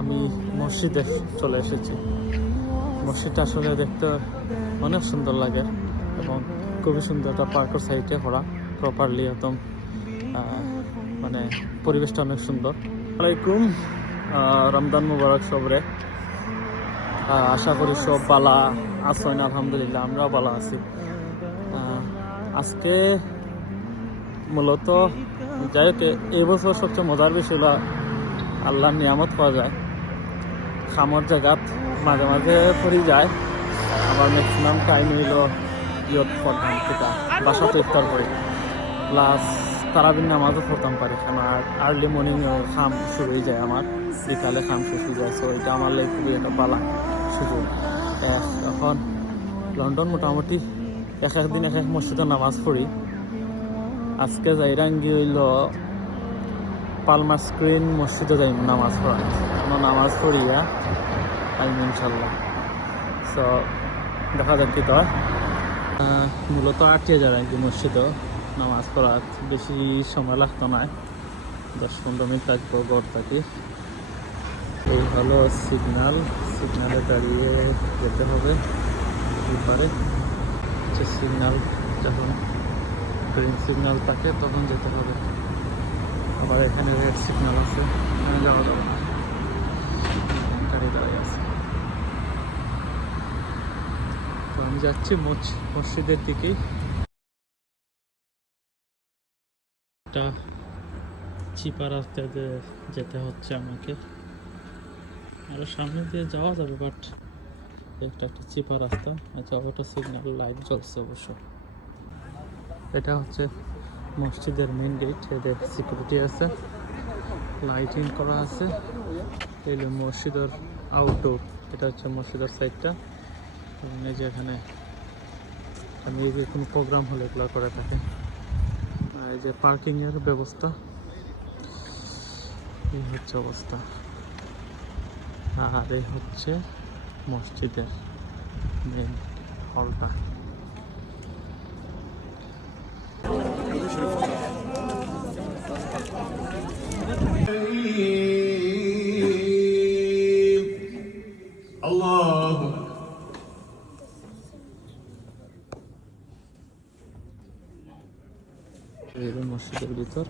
আমি মসজিদে চলে এসেছি। মসজিদটা আসলে দেখতে অনেক সুন্দর লাগে এবং খুবই সুন্দর একটা পার্কের সাইডে করা প্রপারলি একদম মানে পরিবেশটা অনেক সুন্দর। আসসালামাইকুম, রমজান মুবারক সবরে। আশা করি সব বালা আছেন, আলহামদুলিল্লাহ আমরাও ভালো আছি। আজকে মূলত যাই হোক এই বছর সবচেয়ে মজার বিষয় হলো আল্লাহর নিয়ামত পাওয়া যায়। খামর জায়গাত মাঝে মাঝে পড়ি যায়, আবার ম্যাক্সিমাম টাইম হইল ইয়ত পড়তাম সেটা বাসাতে ইফতার করি, প্লাস তারাবিন নামাজও পড়তাম পারি। আমার আর্লি মর্নিং খাম শুরু হয়ে যায়, আমার বিকালে খাম শেষ হয়ে যায়। সো এটা আমার লাইফ খুবই একটা ভালো সুযোগ। এখন লন্ডন মোটামুটি এক একদিন এক এক মসজিদে নামাজ পড়ি। আজকে যাইরাঙ্গি হইল পালমার স্ক্রিন মসজিদে যাই নামাজ পড়া, নামাজ পড়িয়া আইম ইনশাল্লাহ। সো দেখা যাক কি তো। মূলত 8,000 আর কি মসজিদও নামাজ পড়া বেশি সময় লাগতো না, 10-15 মিনিট লাগবো ঘর থাকি। এই হলো সিগনালে দাঁড়িয়ে যেতে হবে। এবারে হচ্ছে সিগনাল, যখন গ্রিন সিগনাল থাকে তখন যেতে হবে। আবার এখানে রেড সিগন্যাল আছে, এখানে যাওয়া যাবে না, গাড়ি দাঁড়িয়ে আছে। তো আমি যাচ্ছি মসজিদের দিকেই। একটা চিপা রাস্তাতে যেতে হচ্ছে আমাকে, আরো সামনে দিয়ে যাওয়া যাবে, বাট একটা চিপা রাস্তা। আচ্ছা, ওটা সিগন্যাল লাইট জ্বলছে অবশ্য। এটা হচ্ছে মসজিদের মেন গেট, এদের সিকিউরিটি আছে, লাইটিং করা আছে। এই মসজিদের আউটডোর, এটা হচ্ছে মসজিদের সাইডটা। এই যে এখানে আমি কোনো প্রোগ্রাম হলে এগুলো করে থাকে। এই যে পার্কিং এর ব্যবস্থা, এই হচ্ছে অবস্থা। আর এই হচ্ছে মসজিদের মেন হলটা। মসজিদের ভিতর